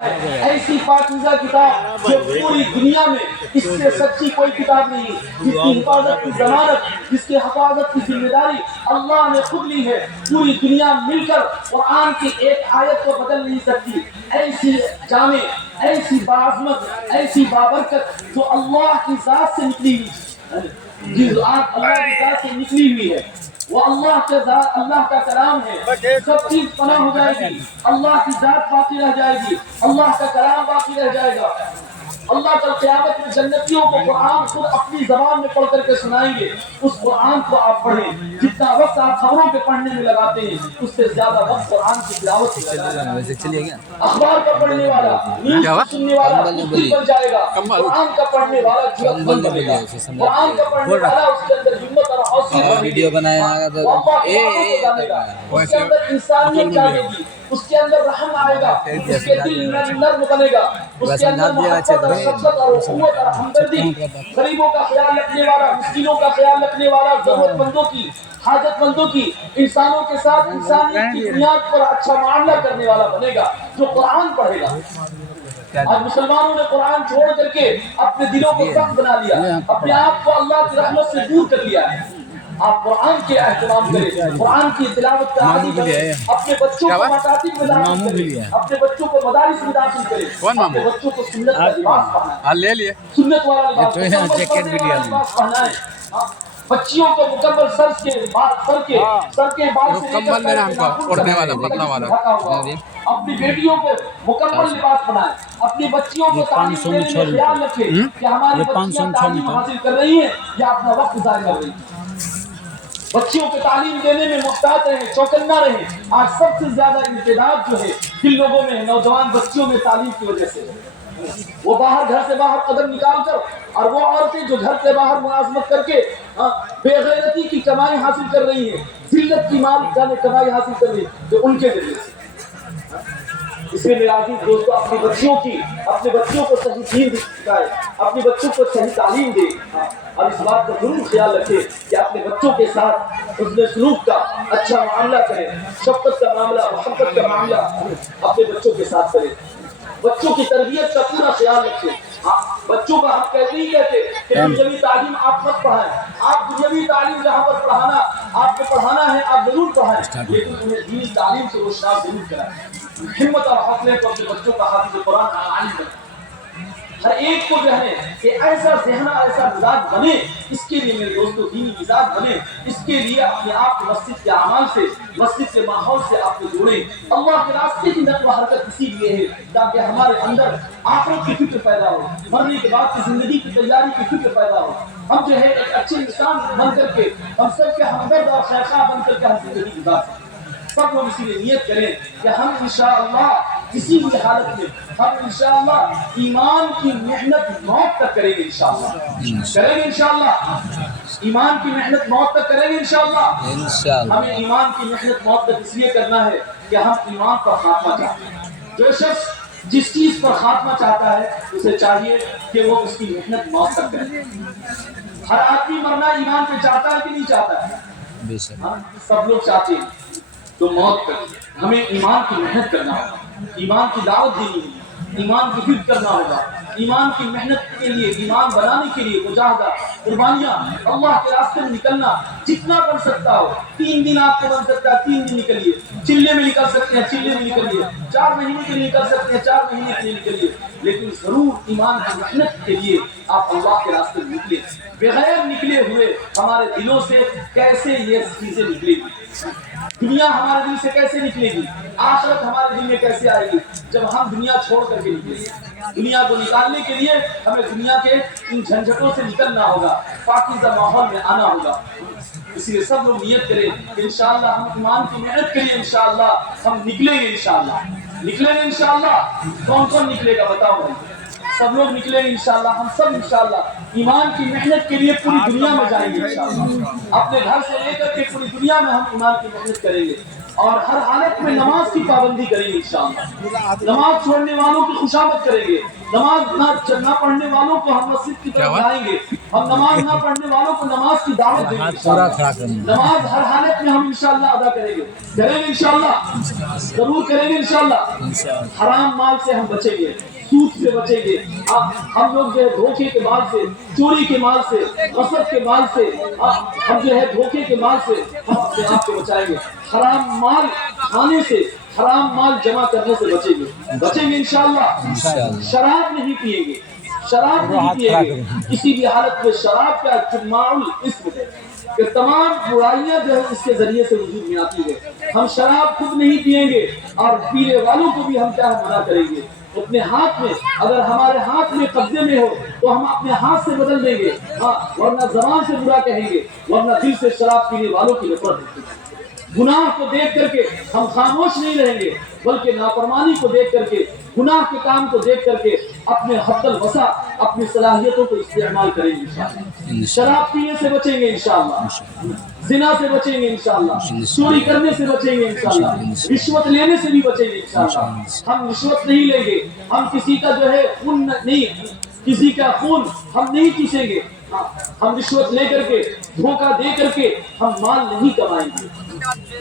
ایسی پاکیزہ کتاب جو پوری دنیا میں اس سے سچی کوئی کتاب نہیں، جس کی حفاظت کی ضمانت، جس کی حفاظت کی ذمہ داری اللہ نے خود لی ہے۔ پوری دنیا مل کر قرآن کی ایک آیت کو بدل نہیں سکتی۔ ایسی جامع، ایسی باعظمت، ایسی بابرکت جو اللہ کی ذات سے نکلی ہوئی، جس اللہ کی ذات سے نکلی ہوئی ہے، وہ اللہ کا کلام ہے۔ سب چیز فنا ہو جائے گی، اللہ کی ذات باقی رہ جائے گی، اللہ کا کلام باقی رہ جائے گا۔ اللہ کل قیامت میں جنتیوں کو قرآن خود اپنی زبان میں پڑھ کر کے سنائیں گے۔ اس قرآن کو آپ پڑھیں، جتنا وقت آپ خبروں کے پڑھنے میں لگاتے ہیں اس سے زیادہ وقت قرآن کی تلاوت میں لگائیں۔ اخبار کا پڑھنے والا، نیوز سننے والا مفتی بن جائے گا، قرآن کا پڑھنے والا جرأت مند بنے گا۔ قرآن کا پڑھنے والا اس کے اندر ہمت اور حوصلہ ویڈیو بنایا اس کے اندر انسانیت جاگے گی، اس کے اندر رحم آئے گا، اس کے دل نرم بنے گا، اس کے اندر محبت اور شفقت اور قوت اور ہمدردی، غریبوں کا خیال رکھنے والا، مسکینوں کا خیال رکھنے والا، ضرورت مندوں کی، حاجت مندوں کی، انسانوں کے ساتھ انسانیت کی بنیاد پر اچھا معاملہ کرنے والا بنے گا جو قرآن پڑھے گا۔ آج مسلمانوں نے قرآن چھوڑ کر کے اپنے دلوں کو سخت بنا لیا، اپنے آپ کو اللہ کی رحمت سے دور کر لیا ہے۔ آپ قرآن کے اہتمام کریں، قرآن کی تلاوت کا عادی بنیں، اپنے بچوں کو مکاتب میں داخل کریں، اپنے بچوں کو مدارس میں داخل کریں، اپنے بچوں کو سنت کا لباس پہنائیں، سنت والا لباس پہنائیں، بچیوں کو مکمل سر کے بال سے اپنی بیٹیوں کو مکمل لباس بنائیں، اپنی بچیوں کو تعلیم دینے میں خیال رکھیں کہ ہماری بچیاں تعلیم حاصل کر رہی ہیں یا اپنا وقت ضائع کر رہی ہیں۔ بچیوں کو تعلیم دینے میں محتاط رہیں، چوکنا رہیں۔ آج سب سے زیادہ امتداد جو ہے جن لوگوں میں، نوجوان بچیوں میں، تعلیم کی وجہ سے وہ گھر سے باہر قدم نکال کر، اور وہ عورتیں جو گھر سے باہر ملازمت کر کے بے غیرتی کی کمائی حاصل کر رہی ہیں، ذلت کی مال جانے کمائی حاصل کر رہی ہیں، جو ان کے ذریعے سے۔ اس لیے میرے عزیز دوستو، اپنے بچوں کو صحیح دین سکھائے، اپنے بچوں کو صحیح تعلیم دے، اور اس بات کا ضرور خیال رکھے کہ اپنے بچوں کے ساتھ حسن سلوک کا اچھا معاملہ کریں، شفقت کا معاملہ، محبت کا معاملہ اپنے بچوں کے ساتھ کریں۔ بچوں کی تربیت کا پورا خیال رکھیں۔ بچوں کا ہم کہتے ہی کہتے کہ دنیاوی تعلیم آپ مت پڑھائیں، آپ دنیاوی تعلیم جہاں پر آپ کو پڑھانا ہے آپ ضرور پڑھائیں، لیکن انہیں دینی تعلیم سے روشناس ضرور کرائیں۔ ہمت اور حوصلے کو اپنے بچوں کا حافظ قرآن عالم بنائیں۔ ہر ایک کو جو ہے کہ ایسا ذہن، ایسا مزاج بنے، اس کے لیے میرے دوستو دینی مزاج بنے، اس کے لیے اپنے آپ کو مسجد کے اعمال سے، مسجد کے ماحول سے آپ کو جوڑیں۔ اللہ کے راستے کی نقل و حرکت اسی لیے ہے تاکہ ہمارے اندر آخرت کی فکر پیدا ہو، مرنے کے بعد کی زندگی کی تیاری کی فکر پیدا ہو۔ ہم جو ہے ایک اچھے انسان بن کر کے، ہم سب کے ہمدرد اور خیرخواہ بن کر کے ہم زندگی گزار سکیں۔ سب لوگ اسی لیے نیت کریں کہ ہم انشاءاللہ کسی بھی حالت میں ہم انشاءاللہ ایمان کی محنت موت تک کریں گے، انشاءاللہ ایمان کی محنت موت تک کریں گے انشاءاللہ۔ ہمیں ایمان کی محنت موت تک اس لیے کرنا ہے کہ ہم ایمان پر خاتمہ چاہتے ہیں۔ جو شخص جس چیز پر خاتمہ چاہتا ہے اسے چاہیے کہ وہ اس کی محنت موت تک کرے۔ ہر آدمی مرنا ایمان پہ چاہتا ہے کہ نہیں چاہتا ہے؟ سب لوگ چاہتے ہیں، تو موت تک ہمیں ایمان کی محنت کرنا ہوگا، ایمان کی دعوت دینی ہوگی، ایمان کی فکر کرنا ہوگا، ایمان کی محنت کے لیے، ایمان بنانے کے لیے مجاہدہ، قربانیاں، اللہ کے راستے میں نکلنا جتنا بن سکتا ہو۔ 3 دن آپ کو بن سکتا ہے، 3 دن نکلیے، چلے میں نکل سکتے ہیں، چلے میں نکلیے، 4 مہینے کے لیے نکل سکتے ہیں، 4 مہینے کے لیے نکلیے، لیکن ضرور ایمان کی محنت کے لیے آپ اللہ کے راستے میں نکلے۔ بغیر نکلے ہوئے ہمارے دلوں سے کیسے یہ چیزیں نکلے گی؟ دنیا ہمارے دل سے کیسے نکلے گی؟ آخرت ہمارے دل میں کیسے آئے گی جب ہم دنیا چھوڑ کر کے نکلیں گے؟ دنیا کو نکالنے کے لیے ہمیں دنیا کے ان جھنجھٹوں سے نکلنا ہوگا، پاکیزہ ماحول میں آنا ہوگا۔ اس لیے سب لوگ نیت کریں کہ انشاءاللہ ہم ایمان کی محنت کے لیے انشاءاللہ ہم نکلیں گے، انشاءاللہ۔ کون کون نکلے گا بتاؤ بھائی؟ سب لوگ نکلیں گے انشاءاللہ، ہم سب انشاءاللہ ایمان کی محنت کے لیے پوری دنیا میں جائیں گے انشاءاللہ۔ اپنے گھر سے لے کر کے پوری دنیا میں ہم ایمان کی محنت کریں گے، اور ہر حالت میں نماز کی پابندی کریں گے انشاءاللہ۔ نماز چھوڑنے والوں کی خوشامد کریں گے، نماز نہ پڑھنے والوں کو ہم مسجد کی طرف لائیں گے، ہم نماز نہ پڑھنے والوں کو نماز کی دعوت دیں گے، نماز ہر حالت میں ہم انشاءاللہ ادا کریں گے انشاءاللہ، ضرور کریں گے انشاءاللہ۔ حرام مال سے ہم بچیں گے، سود سے بچیں گے، ہم لوگ جو ہے دھوکے کے مال سے، چوری کے مال سے، غصب کے مال سے، ہم جو ہے دھوکے کے مال سے ہم اپنے آپ کو بچائیں گے، حرام مال کھانے سے، حرام مال جمع کرنے سے بچیں گے انشاءاللہ۔ شراب نہیں پیئیں گے، شراب نہیں پیئیں گے، کسی بھی حالت میں شراب کا جماع الاسم ہے کہ تمام برائیاں جو ہے اس کے ذریعے سے وجود میں آتی ہے۔ ہم شراب خود نہیں پیئیں گے اور پینے والوں کو بھی ہم کیا منع کریں گے، اپنے ہاتھ میں، اگر ہمارے ہاتھ میں قبضے میں ہو تو ہم اپنے ہاتھ سے بدل دیں گے، ورنہ زبان سے برا کہیں گے، ورنہ دل سے شراب پینے والوں کی نفرت ہوتی ہے۔ گناہ کو دیکھ کر کے ہم خاموش نہیں رہیں گے، بلکہ نافرمانی کو دیکھ کر کے، گناہ کے کام کو دیکھ کر کے اپنے حد الوسع، اپنی صلاحیتوں کو استعمال کریں گے انشاءاللہ۔ شراب پینے سے بچیں گے انشاءاللہ، زنا سے بچیں گے انشاءاللہ، چوری کرنے سے بچیں گے انشاءاللہ، رشوت لینے سے بھی بچیں گے انشاءاللہ۔ ہم رشوت نہیں لیں گے، ہم کسی کا جو ہے خون نہیں، کسی کا خون ہم نہیں چوسیں گے، ہم رشوت لے کر کے، دھوکہ دے کر کے ہم مال نہیں کمائیں گے،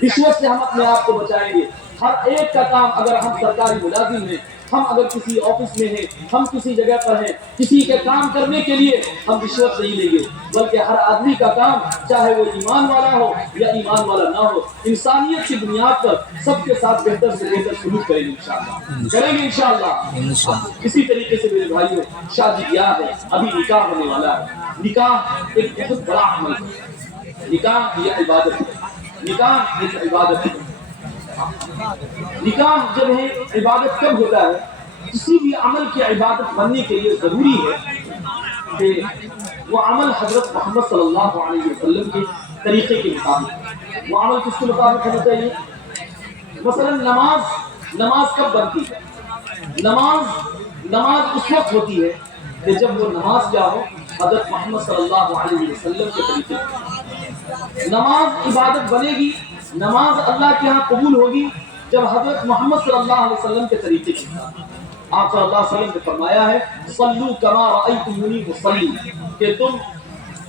رشوت سے ہم اپنے آپ کو بچائیں گے۔ ہر ایک کا کام، اگر ہم سرکاری ملازم ہیں، ہم اگر کسی آفس میں ہیں، ہم کسی جگہ پر ہیں، کسی کے کام کرنے کے لیے ہم رشوت نہیں لیں گے، بلکہ ہر آدمی کا کام، چاہے وہ ایمان والا ہو یا ایمان والا نہ ہو، انسانیت کی بنیاد پر سب کے ساتھ بہتر سے بہتر سلوک کریں گے انشاءاللہ، کریں گے انشاءاللہ۔ اسی طریقے سے میرے بھائیوں، شادی بیاہ ہے، ابھی نکاح ہونے والا ہے۔ نکاح ایک بہت بڑا عمل ہے، نکاح یہ عبادت ہے، نکاح ایک عبادت ہے۔ نکاح جب ہے عبادت کب ہوتا ہے؟ کسی بھی عمل کی عبادت بننے کے لیے ضروری ہے کہ وہ عمل حضرت محمد صلی اللہ علیہ وسلم کے طریقے کے مطابق، وہ عمل کس کے مطابق ہونا چاہیے؟ مثلا نماز کب بنتی ہے؟ نماز اس وقت ہوتی ہے کہ جب وہ نماز کیا ہو، حضرت محمد صلی اللہ علیہ وسلم کے طریقے کی۔ نماز عبادت بنے گی، نماز اللہ کے ہاں قبول ہوگی جب حضرت محمد صلی اللہ علیہ وسلم کے طریقے کی۔ آپ صلی اللہ علیہ وسلم نے فرمایا ہے صلو کما رأیتمونی اصلی، کہ تم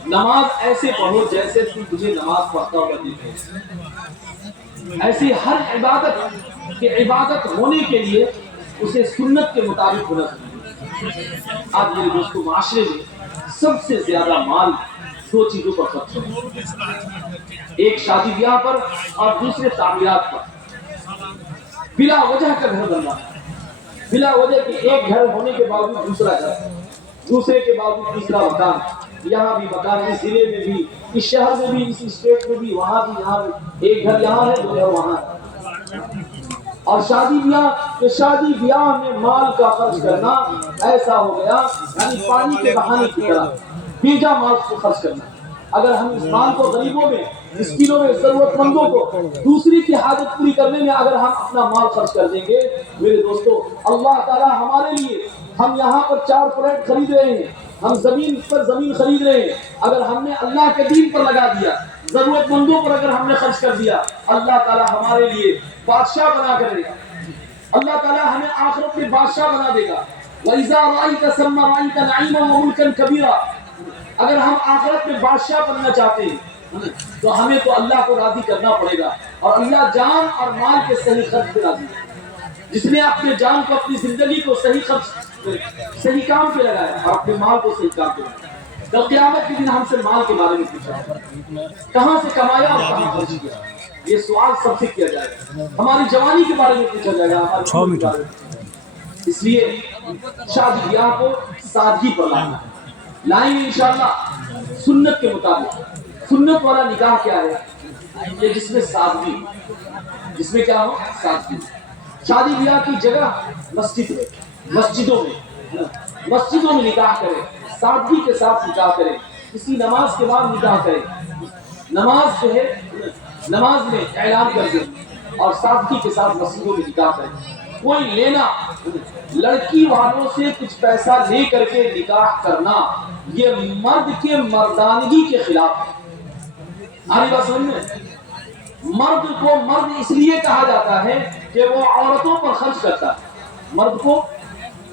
نماز ایسے پڑھو جیسے تم مجھے نماز پڑھتا ہوا دیکھو۔ ایسی ہر عبادت کہ عبادت ہونے کے لیے اسے سنت کے مطابق ہونا چاہیے۔ آج میرے دوستو، معاشرے میں سب سے زیادہ مال دو چیزوں پر خرچ ہوتا ہے، ایک شادی بیاہ پر اور دوسرے تعمیرات پر۔ بلا وجہ کا گھر بننا، بلا وجہ کہ ایک گھر ہونے کے باوجود دوسرا گھر، دوسرے کے باوجود تیسرا مکان، یہاں بھی مکان، اس ضلع میں بھی، اس شہر میں بھی، اس اسٹیٹ میں بھی، وہاں بھی، یہاں بھی، ایک گھر یہاں ہے، دو گھر وہاں ہے۔ اور شادی بیاہ میں مال کا خرچ کرنا ایسا ہو گیا یعنی پانی کے بہانے کی طرح بیجا مال کو خرچ کرنا۔ اگر ہم اس مال کو غریبوں میں، مسکینوں میں، ضرورت مندوں کو، دوسری کی حاجت پوری کرنے میں اگر ہم اپنا مال خرچ کر دیں گے، میرے دوستو، اللہ تعالیٰ ہمارے لیے، ہم یہاں پر 4 فلیٹ خرید رہے ہیں، ہم زمین خرید رہے ہیں، اگر ہم نے اللہ کے دین پر لگا دیا، ضرورت مندوں پر اگر ہم نے خرچ کر دیا، اللہ تعالیٰ ہمارے لیے بادشاہ بنا کر دے گا، اللہ تعالیٰ ہمیں آخرت میں بادشاہ بنا دے گا۔ وَإِذَا رَأَيْتَ ثَمَّ رَأَيْتَ نَعِيمًا وَمُلْكًا كَبِيرًا۔ اگر ہم آخرت میں بادشاہ بننا چاہتے ہیں تو ہمیں تو اللہ کو راضی کرنا پڑے گا، اور اللہ جان اور مال کے صحیح خرچ پہ راضی ہے۔ جس نے اپنے جان کو، اپنی زندگی کو صحیح صحیح کام پہ لگایا اور اپنے مال کو صحیح کام پہ لگایا، تو قیامت کے دن ہم سے مال کے بارے میں پوچھا، کہاں سے کمایا اور کہاں خرچ کیا، یہ سوال سب سے کیا جائے گا۔ ہماری جوانی کے بارے میں پوچھا جائے گا، ہمارے عمر کے بارے میں۔ اس لیے شادی بیاہ کو سادگی پر لائیں گے انشاءاللہ، سنت کے مطابق۔ سنت والا نکاح کیا ہے؟ کہ جس میں سادگی، جس میں کیا ہو؟ سادگی۔ شادی بیاہ کی جگہ مسجد ہے، مسجدوں میں نکاح کریں، سادگی کے ساتھ نکاح کریں، کسی نماز کے بعد نکاح کریں، نماز جو ہے نماز میں اعلان کر دیں اور سادگی کے ساتھ مسجدوں میں نکاح کریں۔ کوئی لینا، لڑکی والوں سے کچھ پیسہ لے کر کے نکاح کرنا، یہ مرد کے مردانگی کے خلاف ہے۔ ہماری بات سمجھ میں؟ مرد کو مرد اس لیے کہا جاتا ہے کہ وہ عورتوں پر خرچ کرتا ہے، مرد کو